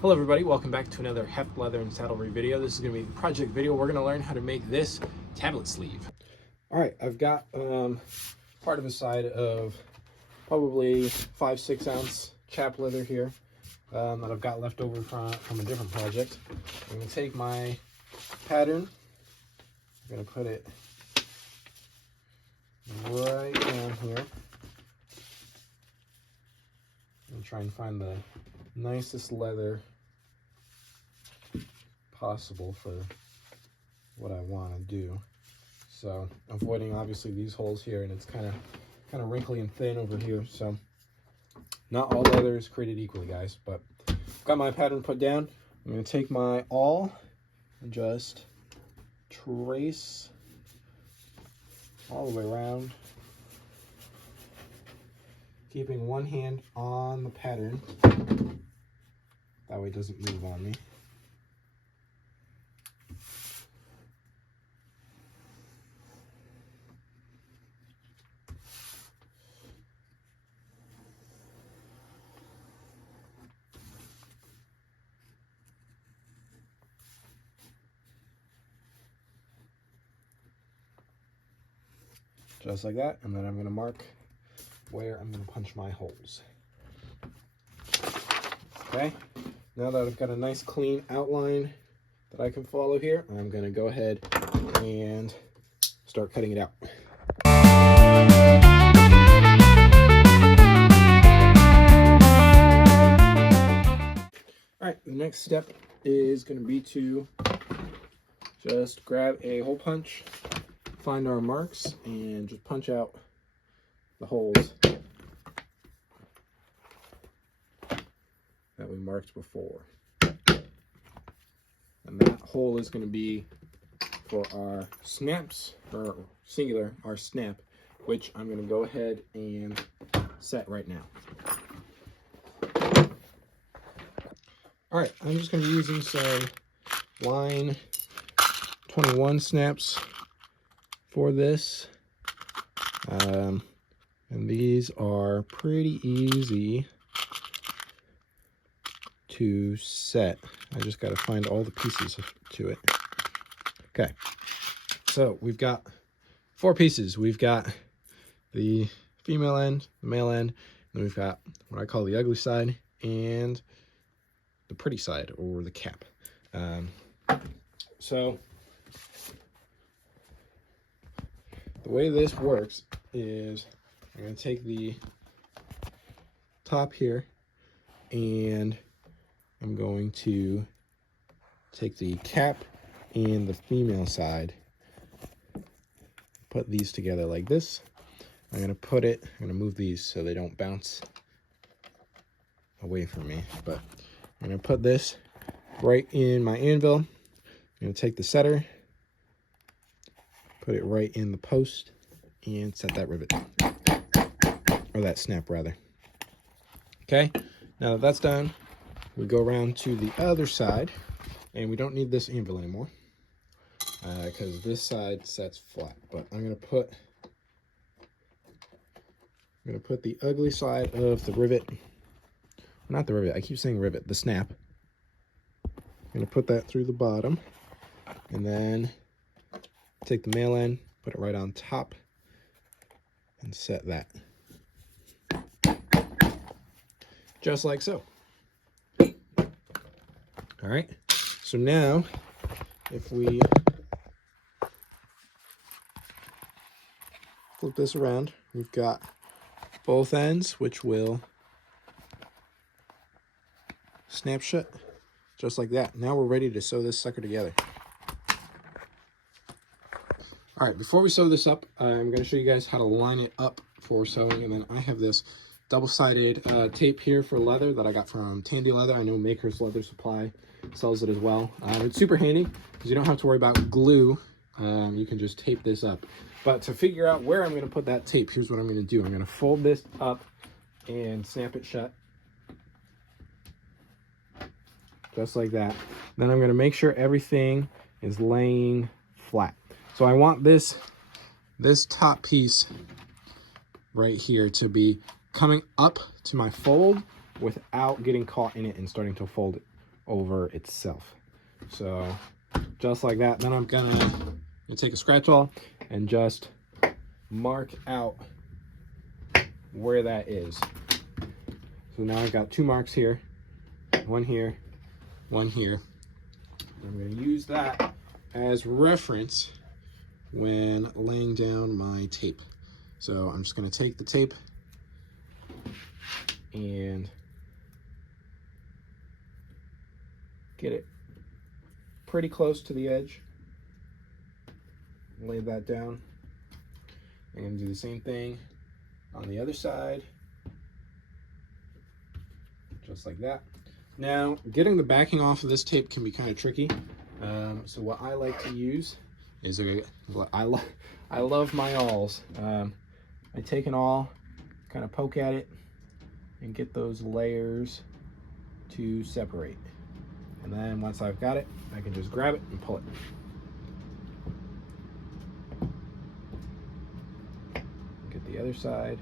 Hello everybody, welcome back to another heft leather and saddlery video. This is going to be a project video. We're going to learn how to make this tablet sleeve. Alright, I've got part of a side of probably 5-6 ounce chap leather here that I've got left over from a different project. I'm going to take my pattern, I'm going to put it right down here and try and find the nicest leather possible for what I want to do. So avoiding obviously these holes here, and it's kind of wrinkly and thin over here. So not all leather is created equally, guys. But got my pattern put down. I'm going to take my awl and just trace all the way around, keeping one hand on the pattern. That way it doesn't move on me. Just like that, and then I'm going to mark where I'm going to punch my holes. Okay, now that I've got a nice clean outline that I can follow here, I'm going to go ahead and start cutting it out. All right, the next step is going to be to just grab a hole punch, find our marks, and just punch out the holes that we marked before. And that hole is going to be for our snaps, or singular, our snap, which I'm going to go ahead and set right now. Alright, I'm just going to be using some line 21 snaps for this. And these are pretty easy to set. I just got to find all the pieces to it. Okay, so we've got 4 pieces. We've got the female end, the male end, and then we've got what I call the ugly side and the pretty side, or the cap. So the way this works is I'm going to take the top here and I'm going to take the cap and the female side, put these together like this. I'm going to move these so they don't bounce away from me, but I'm going to put this right in my anvil. I'm going to take the setter, put it right in the post, and set that rivet, or that snap rather. Okay, now that that's done, we go around to the other side, and we don't need this anvil anymore because this side sets flat. But I'm gonna put the ugly side of the rivet, not the rivet, I keep saying rivet, the snap. I'm gonna put that through the bottom, and then take the male end, put it right on top, and set that. Just like so. All right, so now if we flip this around, we've got both ends, which will snap shut, just like that. Now we're ready to sew this sucker together. All right, before we sew this up, I'm going to show you guys how to line it up for sewing. And then I have this double-sided tape here for leather that I got from Tandy Leather. I know Maker's Leather Supply sells it as well. It's super handy because you don't have to worry about glue. You can just tape this up. But to figure out where I'm going to put that tape, here's what I'm going to do. I'm going to fold this up and snap it shut, just like that. Then I'm going to make sure everything is laying flat. So I want this top piece right here to be coming up to my fold without getting caught in it and starting to fold it over itself. So just like that. Then I'm gonna take a scratch awl and just mark out where that is. So now I've got 2 marks here, one here, one here. I'm going to use that as reference when laying down my tape. So I'm just going to take the tape and get it pretty close to the edge. Lay that down. I'm going to do the same thing on the other side, just like that. Now, getting the backing off of this tape can be kind of tricky. So what I like to use is, I love my awls. I take an awl, kind of poke at it, and get those layers to separate. And then once I've got it, I can just grab it and pull it. Get the other side.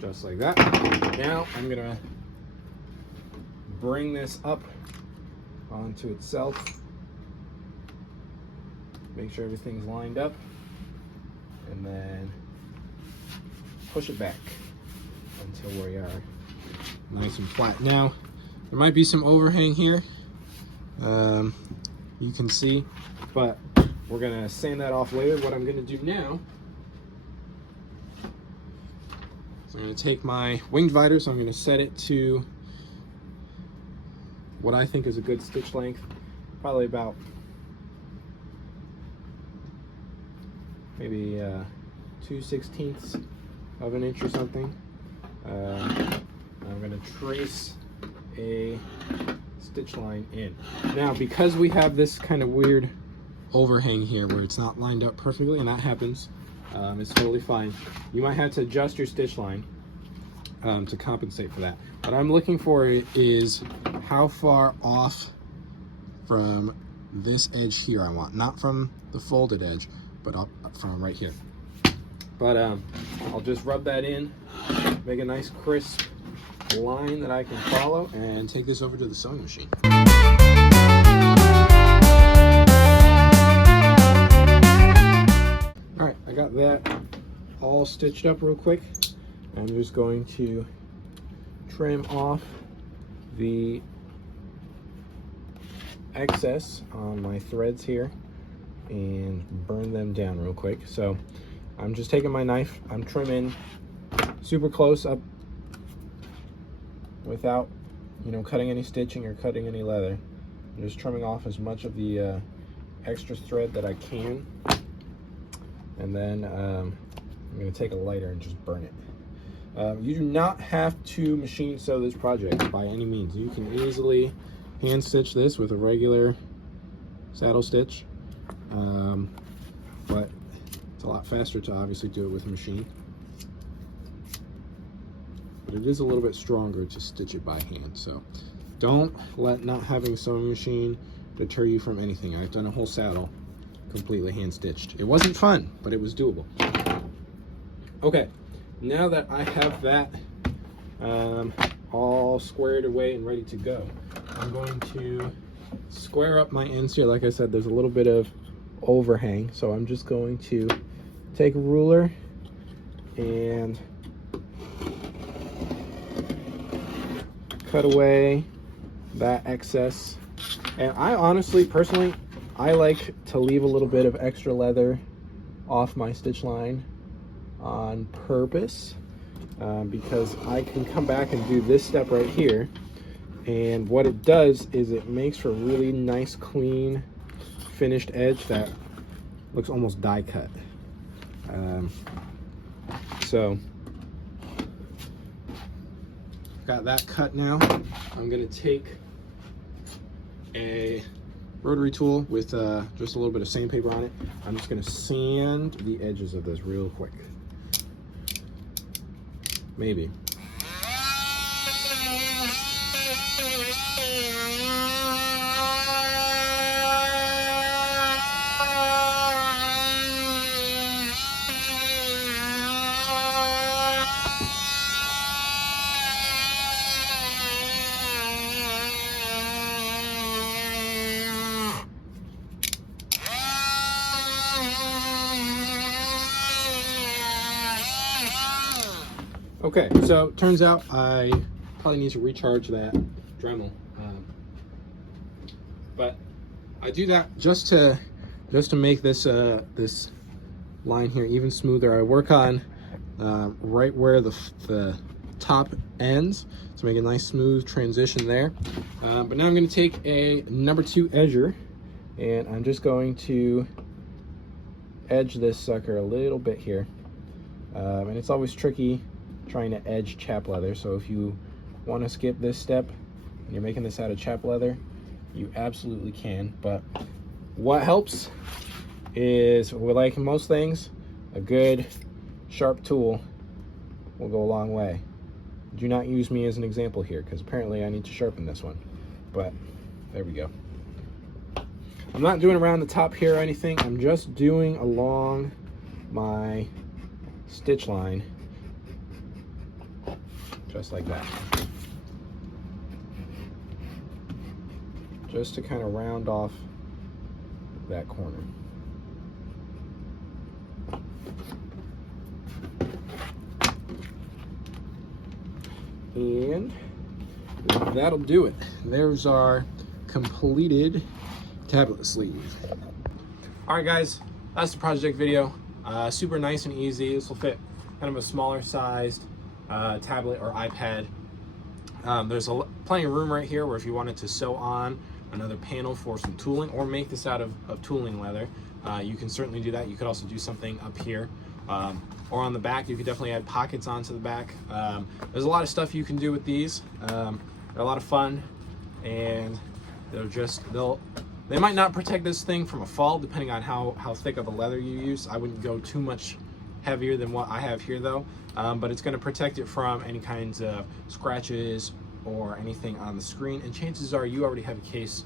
Just like that. Now I'm gonna bring this up onto itself. Make sure everything's lined up. And then push it back until we are nice and flat. Now, there might be some overhang here. You can see, but we're gonna sand that off later. What I'm gonna do now, so I'm gonna take my winged viter, so I'm gonna set it to what I think is a good stitch length, probably about maybe 2/16 of an inch or something. I'm gonna trace a stitch line in. Now, because we have this kind of weird overhang here where it's not lined up perfectly, and that happens, it's totally fine. You might have to adjust your stitch line to compensate for that. What I'm looking for is how far off from this edge here I want, not from the folded edge, but up from right here. But I'll just rub that in, make a nice crisp line that I can follow, and take this over to the sewing machine. All right, I got that all stitched up real quick. I'm just going to trim off the excess on my threads here and burn them down real quick. So I'm just taking my knife, I'm trimming super close up without, cutting any stitching or cutting any leather. I'm just trimming off as much of the extra thread that I can, and then I'm going to take a lighter and just burn it. You do not have to machine sew this project by any means. You can easily hand stitch this with a regular saddle stitch, but it's a lot faster to obviously do it with a machine. But it is a little bit stronger to stitch it by hand, so don't let not having a sewing machine deter you from anything. I've done a whole saddle completely hand stitched. It wasn't fun, but it was doable. Okay, now that I have that all squared away and ready to go, I'm going to square up my ends here. Like I said, there's a little bit of overhang, so I'm just going to take a ruler and cut away that excess. And I honestly, personally, I like to leave a little bit of extra leather off my stitch line on purpose, because I can come back and do this step right here, and what it does is it makes for a really nice, clean, finished edge that looks almost die cut. So got that cut now. I'm gonna take a rotary tool with just a little bit of sandpaper on it. I'm just gonna sand the edges of this real quick. Maybe. Okay, so turns out I probably need to recharge that Dremel, but I do that just to make this this line here even smoother. I work on right where the top ends to make a nice smooth transition there. But now I'm going to take a number 2 edger, and I'm just going to edge this sucker a little bit here. And it's always tricky trying to edge chap leather, so if you want to skip this step and you're making this out of chap leather, you absolutely can. But what helps is, like most things, a good sharp tool will go a long way. Do not use me as an example here, because apparently I need to sharpen this one, but there we go. I'm not doing around the top here or anything. I'm just doing along my stitch line, just like that, just to kind of round off that corner. And that'll do it. There's our completed tablet sleeve. All right, guys, that's the project video. Super nice and easy. This will fit kind of a smaller sized tablet or iPad. There's plenty of room right here where if you wanted to sew on another panel for some tooling, or make this out of tooling leather, you can certainly do that. You could also do something up here, or on the back. You could definitely add pockets onto the back. There's a lot of stuff you can do with these. They're a lot of fun, and they might not protect this thing from a fall depending on how thick of a leather you use. I wouldn't go too much heavier than what I have here though, but it's going to protect it from any kinds of scratches or anything on the screen, and chances are you already have a case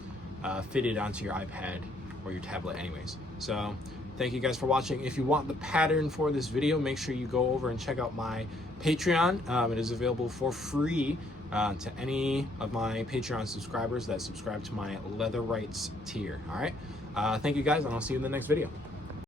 fitted onto your iPad or your tablet anyways. So thank you guys for watching. If you want the pattern for this video, make sure you go over and check out my Patreon. It is available for free to any of my Patreon subscribers that subscribe to my Leather Rights tier. All right, thank you guys, and I'll see you in the next video.